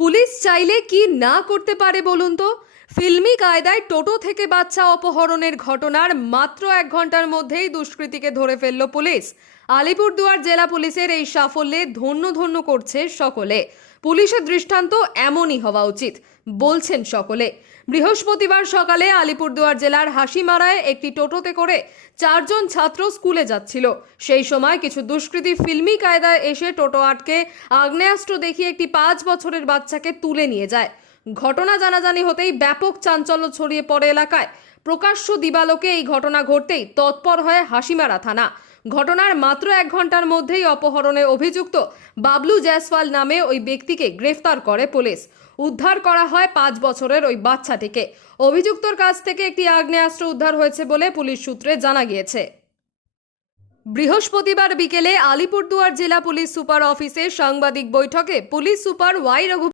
Police চাইলে কি না করতে পারে বলুন তো। ফিল্মি কায়দায় টোটো থেকে বাচ্চা অপহরণের ঘটনার মাত্র 1 ঘন্টার মধ্যেই দুষ্কৃতীকে ধরে ফেলল পুলিশ। আলিপুরদুয়ার জেলা পুলিশের এই সাফল্যে ধন্য ধন্য করছে সকলে। পুলিশের দৃষ্টান্ত এমনই হওয়া উচিত বলছেন সকলে। বৃহস্পতিবার সকালে আলিপুরদুয়ার জেলার হাসিমারায় একটি টোটোতে করে 4জন ছাত্র স্কুলে যাচ্ছিল। সেই সময় কিছু দুষ্কৃতী ফিল্মি কায়দায় এসে টোটো আটকে আগ্নেয়াস্ত্র দেখিয়ে একটি 5 বছরের বাচ্চাকে তুলে নিয়ে যায়। ঘটনা জানাজানি হতেই ব্যাপক চাঞ্চল্য ছড়িয়ে পড়ে এলাকায়। প্রকাশ্য দিবালোকে এই ঘটনা ঘটতেই তৎপর হয় হাসিমারা থানা। ঘটনার মাত্র 1 ঘন্টার মধ্যেই অপহরণে অভিযুক্ত বাবলু জয়সওয়াল নামে ওই ব্যক্তিকে গ্রেফতার করে পুলিশ। উদ্ধার করা হয় 5 বছরের ওই বাচ্চাটিকে। অভিযুক্তর কাছ থেকে একটি আগ্নেয়াস্ত্র উদ্ধার হয়েছে বলে পুলিশ সূত্রে জানা গিয়েছে। বৃহস্পতিবার বিকেলে আলিপুরদুয়ার জেলা পুলিশ সুপার অফিসে সাংবাদিক বৈঠকে পুলিশ সুপার ওয়াই রঘু